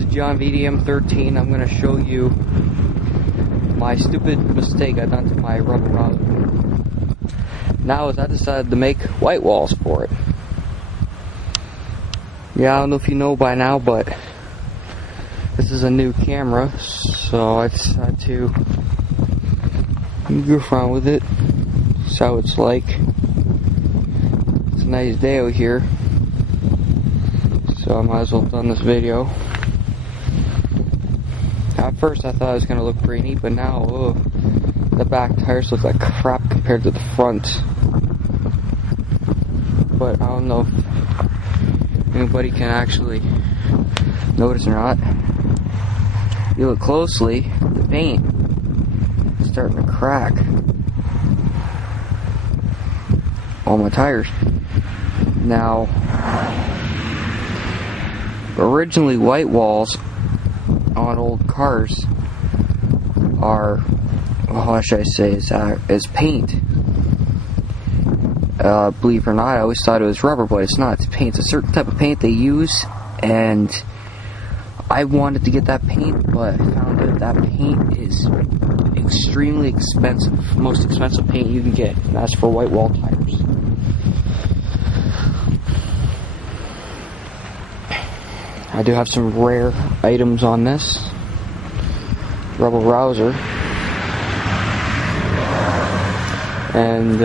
is John VDM13. I'm going to show you my stupid mistake I done to my rubber rouser. Now is I decided to make white walls for it. Yeah, I don't know if you know by now, but this is a new camera, so I decided to goof around with it. See how it's like. It's a nice day out here, so I might as well have done this video. At first I thought it was going to look pretty neat, but now, the back tires look like crap compared to the front. But I don't know if anybody can actually notice or not. If you look closely, the paint is starting to crack on my tires. Now, originally white walls on old cars are, how should I say, is paint. Believe it or not, I always thought it was rubber, but it's not. It's paint. It's a certain type of paint they use, and I wanted to get that paint, but I found that that paint is extremely expensive. Most expensive paint you can get, and that's for white wall tires. I do have some rare items on this rubber rouser, and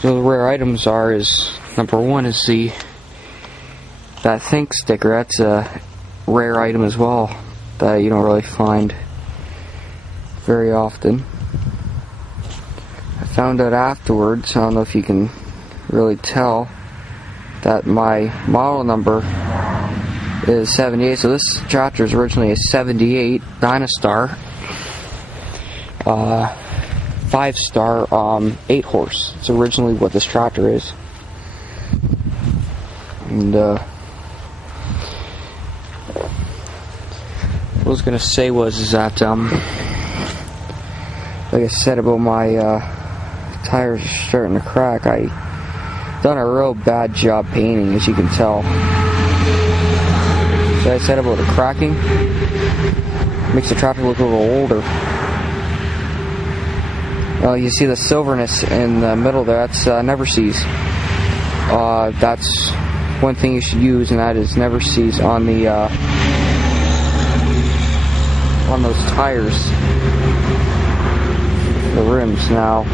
so the rare items is number one is that think sticker. That's a rare item as well that you don't really find very often. I found out afterwards, I don't know if you can really tell, that my model number is 78. So this tractor is originally a 78 Dynastar, 5-star, 8 horse. It's originally what this tractor is. And what I was gonna say is that like I said about my tires starting to crack, I done a real bad job painting, as you can tell. So I said about the cracking, makes the tractor look a little older. You see the silverness in the middle there, that's never sees. That's one thing you should use, and that is never sees on the on those tires, the rims. Now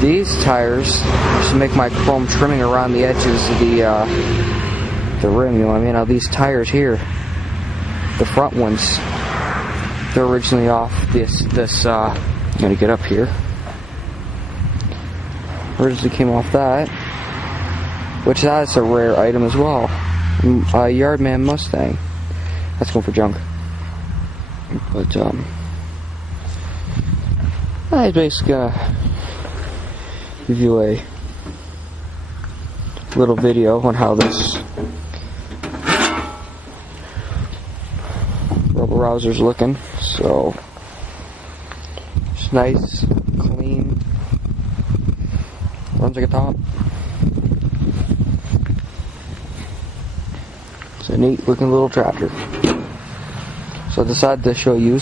these tires should make my chrome trimming around the edges of the rim, you know what I mean? Now these tires here, the front ones, they're originally off this I'm gonna get up here. Originally came off that, which that's a rare item as well. A Yardman Mustang. That's going for junk. But I basically gonna give you a little video on how this rubber rouser's looking. So it's nice, clean, runs like a top. It's a neat looking little tractor. So I decided to show you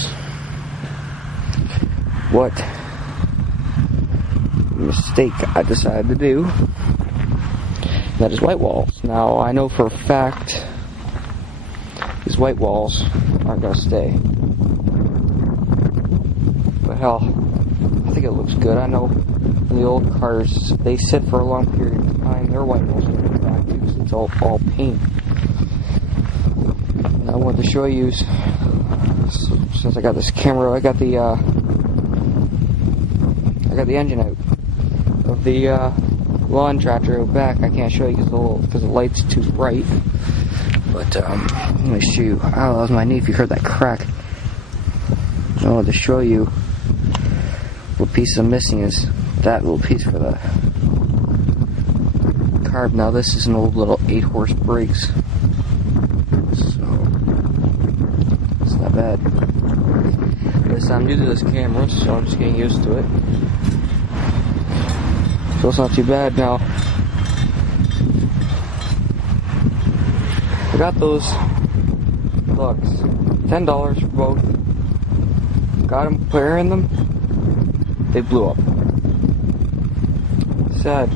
what mistake I decided to do. That is white walls. Now I know for a fact these white walls aren't going to stay. But hell, I think it looks good. I know in the old cars, they sit for a long period of time. Their white walls are going back too, so it's all paint. And I wanted to show you, since I got this camera, I got the engine out of the lawn tractor out back. I can't show you because the light's too bright. But let me show you. Oh, that was my knee. If you heard that crack, I wanted to show you what piece I'm missing is that little piece for the carb. Now this is an old little 8-horse Briggs, so it's not bad. I'm new to this camera, so I'm just getting used to it. So it's not too bad now. I got those looks. $10 for both. Got them, wearing them. They blew up. Sad.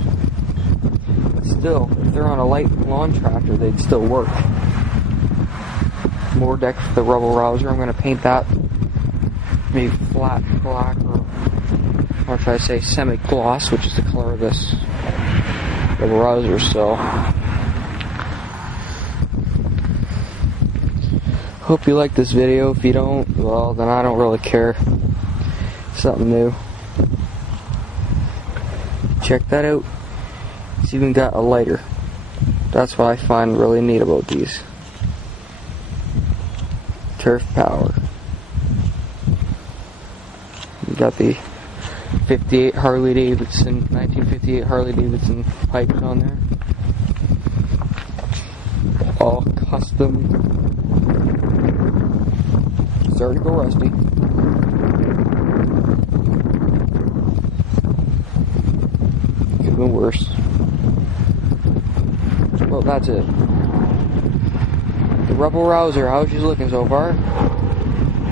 But still, if they're on a light lawn tractor, they'd still work. More deck for the rubble rouser. I'm going to paint that maybe flat black, or if I say semi-gloss, which is the color of this rubble rouser. So, hope you like this video. If you don't, well, then I don't really care. Something new. Check that out. It's even got a lighter. That's what I find really neat about these. Turf power. You got the 58 Harley Davidson, 1958 Harley Davidson pipes on there. All custom. Starting to go rusty. Could have been worse. Well, that's it. The rubble rouser, how's you looking so far?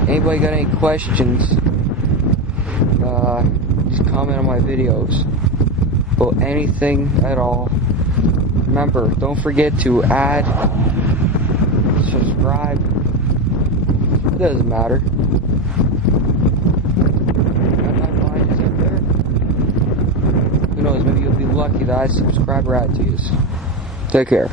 Anybody got any questions? Just comment on my videos about anything at all. Remember, don't forget to add, subscribe. It doesn't matter. Who knows, maybe you'll be lucky that I subscribe right to you. Take care.